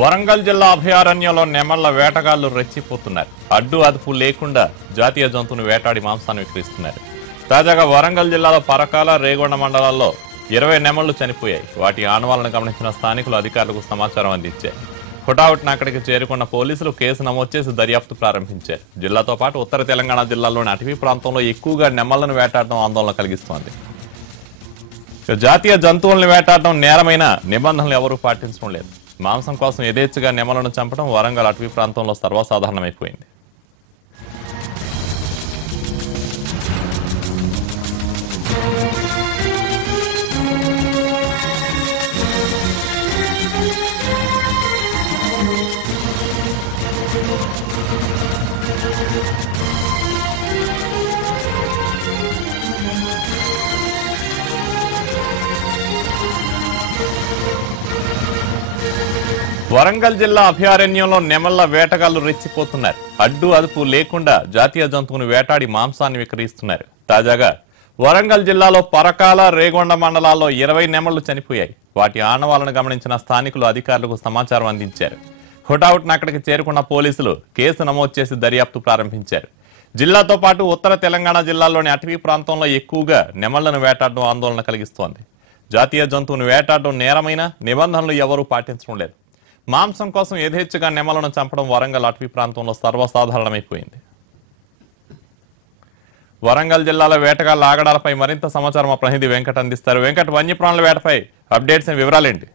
వరంగల్ జిల్లా అభయారణ్యంలో నెమళ్ల వేటగాళ్లు రెచ్చిపోతున్నారు. అడ్డు అదుపు లేకుండా జాతీయ జంతువును వేటాడి మాంసాన్ని విక్రయిస్తున్నారు. తాజాగా వరంగల్ జిల్లాలో పరకాల, రేగొండ మండలాల్లో 20 నెమళ్లు చనిపోయాయి. వాటి ఆనవాళ్లను గమనించిన స్థానికులు అధికారులకు సమాచారం అందించారు. హుటాహుటిన అక్కడికి చేరుకున్న పోలీసులు కేసు నమోదు చేసి దర్యాప్తు ప్రారంభించారు. జిల్లాతో పాటు ఉత్తర తెలంగాణ జిల్లాలోని అటవీ ప్రాంతంలో ఎక్కువగా నెమళ్లను వేటాడడం ఆందోళన కలిగిస్తోంది. జాతీయ జంతువులను వేటాడడం నేరమైన నిబంధనలు ఎవరూ పాటించడం లేదు. మాంసం కోసం యథేచ్ఛగా నెమలను చంపడం వరంగల్ అటవీ ప్రాంతంలో సర్వసాధారణమైపోయింది. వరంగల్ జిల్లా అభయారణ్యంలో నెమళ్ల వేటగాళ్లు రెచ్చిపోతున్నారు. అడ్డు అదుపు లేకుండా జాతీయ జంతువును వేటాడి మాంసాన్ని విక్రయిస్తున్నారు. తాజాగా వరంగల్ జిల్లాలో పరకాల, రేగొండ మండలాల్లో 20 నెమళ్లు చనిపోయాయి. వాటి ఆనవాళ్లను గమనించిన స్థానికులు అధికారులకు సమాచారం అందించారు. హుటాహుటిన అక్కడికి చేరుకున్న పోలీసులు కేసు నమోదు చేసి దర్యాప్తు ప్రారంభించారు. జిల్లాతో పాటు ఉత్తర తెలంగాణ జిల్లాలోని అటవీ ప్రాంతంలో ఎక్కువగా నెమళ్లను వేటాడడం ఆందోళన కలిగిస్తోంది. జాతీయ జంతువును వేటాడడం నేరమైన నిబంధనలు ఎవరూ పాటించడం లేదు. మాంసం కోసం యథేచ్ఛగా నెమలను చంపడం వరంగల్ అటవీ ప్రాంతంలో సర్వసాధారణమైపోయింది. వరంగల్ జిల్లాలో వేటగాళ్ల ఆగడాలపై మరింత సమాచారం మా ప్రతినిధి వెంకట్ అందిస్తారు. వెంకట్, వన్యప్రాణుల వేటపై అప్డేట్స్ వివరాలేంటి?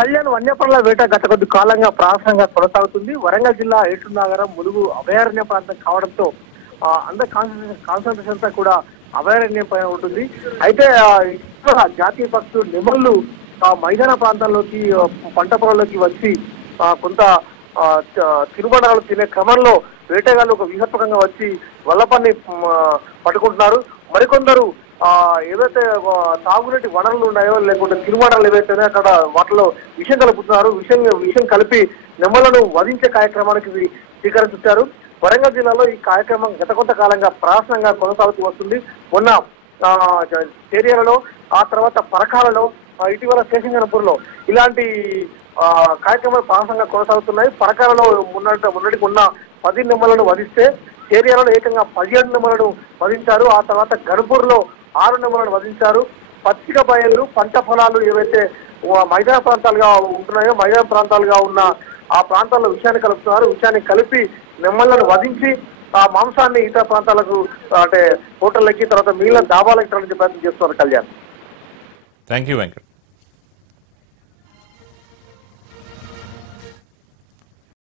కళ్యాణ్, వన్యప్రాణుల వేట గత కొద్ది కాలంగా ప్రాసంగా కొనసాగుతుంది. వరంగల్ జిల్లా ఏటునాగరం, ములుగు అభయారణ్య ప్రాంతం కావడంతో అందరి కాన్సన్ట్రేషన్ అంతా కూడా అభయారణ్యం పైన ఉంటుంది. అయితే జాతీయ పక్షులు నెమళ్లు మైదాన ప్రాంతాల్లోకి, పంట పొలాల్లోకి వచ్చి కొంత తినుబండాలు తినే క్రమంలో వేటగాళ్లు ఒక వ్యూహాత్మకంగా వచ్చి వల్లపాన్ని పట్టుకుంటున్నారు. మరికొందరు ఏవైతే తాగునీటి వనరులు ఉన్నాయో, లేకుంటే తినుబండాలు ఏవైతే అక్కడ వాటిలో విషం కలుపుతున్నారు. విషం కలిపి నెమ్మలను వధించే కార్యక్రమానికి శ్రీకారం చుట్టారు. వరంగల్ జిల్లాలో ఈ కార్యక్రమం గత కొంతకాలంగా ప్రాసంగా కొనసాగుతూ వస్తుంది. మొన్న చర్యలలో, ఆ తర్వాత పరకాలలో, ఇటీవల శేషంగనపూర్లో ఇలాంటి కార్యక్రమాలు ప్రాసంగా కొనసాగుతున్నాయి. పరకాలలో మొన్నటికి ఉన్న 10 నెమ్మలను వధిస్తే ఏరియాలలో ఏకంగా 17 నెమ్మలను వధించారు. ఆ తర్వాత గణపూర్లో 6 నెమ్మలను వధించారు. పచ్చిక బయళ్ళు, పంట పొలాలు ఏవైతే మైదాన ప్రాంతాలుగా ఉంటున్నాయో, మైదాన ప్రాంతాలుగా ఉన్న ఆ ప్రాంతాల్లో విషయాన్ని కలుపుతున్నారు. విషయాన్ని కలిపి నెమ్మలను వధించి ఆ మాంసాన్ని ఇతర ప్రాంతాలకు, అంటే హోటళ్ళకి, తర్వాత మిగిలిన దాబాలకి తరలించే ప్రయత్నం చేస్తున్నారు. Kalyan, thank you Venkat.